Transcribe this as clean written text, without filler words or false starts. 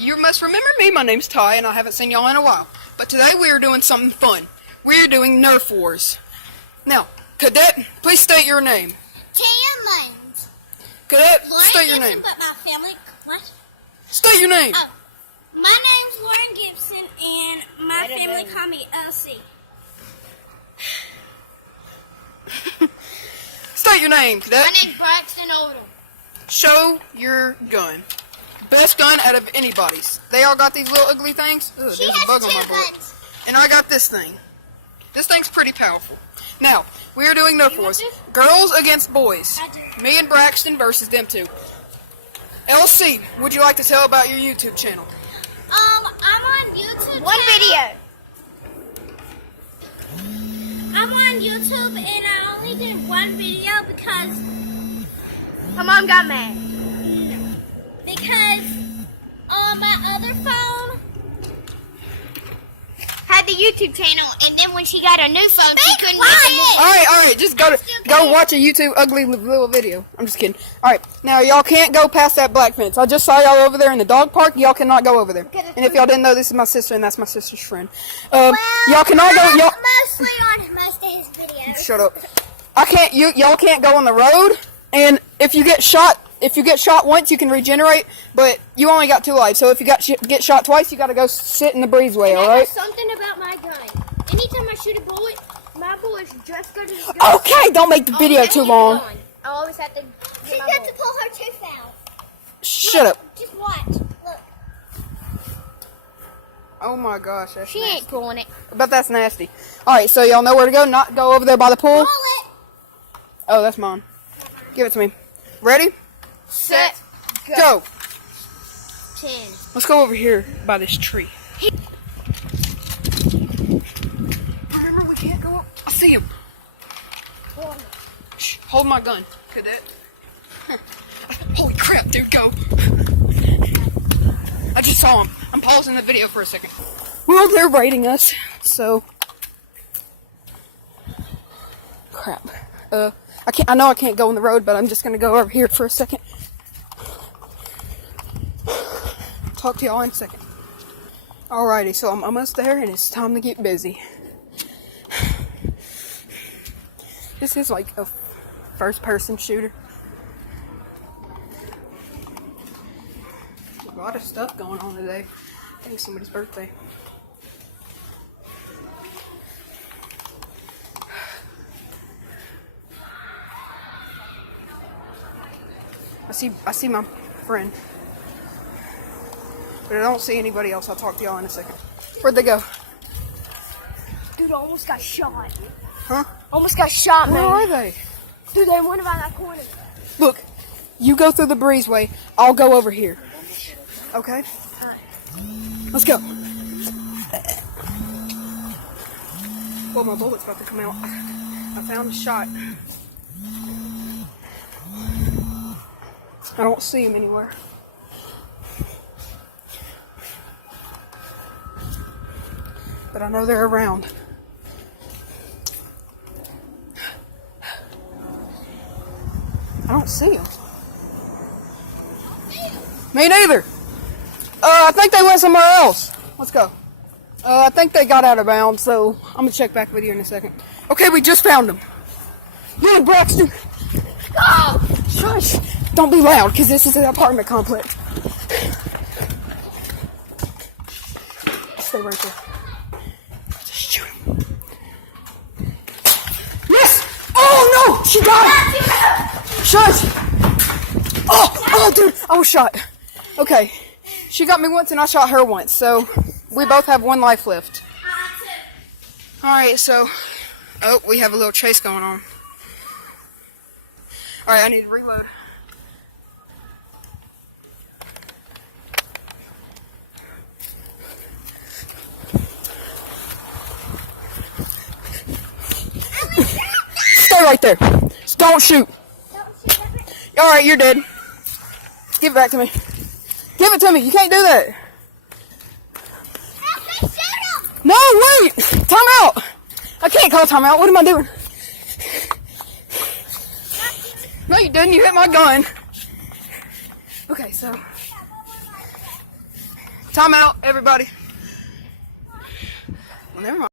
You must remember me. My name's Ty, and I haven't seen y'all in a while. But today we are doing something fun. We are doing NERF Wars. Now, Cadet, please state your name. Tia Muns. Cadet, Lauren state your Gibson, name. But my family, what? State your name. Oh, my name's Lauren Gibson, and my family call me LC. State your name, Cadet. My name's Braxton Odom. Show your gun. Best gun out of anybody's. They all got these little ugly things. Ugh, She there's has a bug on my two bullet. guns. And I got this thing. This thing's pretty powerful. Now, we are doing NERF You want Wars. this? Girls against boys. I do. Me and Braxton versus them two. LC, would you like to tell about your YouTube channel? I'm on YouTube. One video. I'm on YouTube, and I only did one video because My mom got mad. on my other phone. Had the YouTube channel, and then when she got a new phone, she couldn't quiet. All right, just go watch a YouTube ugly little video. I'm just kidding. All right, now y'all can't go past that black fence. I just saw y'all over there in the dog park. Y'all cannot go over there. And if y'all didn't know, this is my sister, and that's my sister's friend. Y'all cannot go. Y'all Mostly on most of his videos. shut up. I can't. Y'all can't go on the road. And if you get shot once, you can regenerate. But you only got 2 lives. So if you get shot twice, you got to go sit in the breezeway. All right. Something about my gun. Anytime I shoot a bullet, my bullets just go to the gun. Okay, don't make the video too long. I always have to. She's got to pull her tooth out. Shut up. Just watch. Look. Oh my gosh, that's She nasty. ain't pulling it. But that's nasty. All right, so y'all know where to go. Not go over there by the pool. Pull it. Oh, that's mine. Give it to me. Ready? Set. Go. 10. Let's go over here by this tree. Remember, we can't go up. I see him. Shh, hold my gun, Cadet. Holy crap, dude, go. I just saw him. I'm pausing the video for a second. Well, they're raiding us, so. Crap. I know I can't go on the road, but I'm just gonna go over here for a second. Talk to y'all in a second. Alrighty, so I'm almost there, and it's time to get busy. This is like a first-person shooter. A lot of stuff going on today. I think it's somebody's birthday. I see my friend. But I don't see anybody else. I'll talk to y'all in a second. Where'd they go? Dude, I almost got shot. Huh? Almost got shot, man. Where are they? Dude, they went around that corner. Look, you go through the breezeway. I'll go over here. Okay? Let's go. Well, my bullet's about to come out. I found a shot. I don't see him anywhere. But I know they're around. I don't see him. Me neither. I think they went somewhere else. Let's go. I think they got out of bounds, so I'm gonna check back with you in a second. Okay, we just found them. Look, Braxton. Oh, shush. Don't be loud, because this is an apartment complex. Stay right there. Just shoot him. Yes! Oh, no! She died! Shush! Oh, dude, I was shot. Okay. She got me once, and I shot her once, so we both have 1 life left. Alright, so... Oh, we have a little chase going on. Alright, I need to reload. Stay right there. Just don't shoot. Alright, you're dead. Give it back to me. Give it to me. You can't do that. No, wait. Time out. I can't call time out. What am I doing? No, you didn't. You hit my gun. Okay, so Time out, everybody. Well, never mind.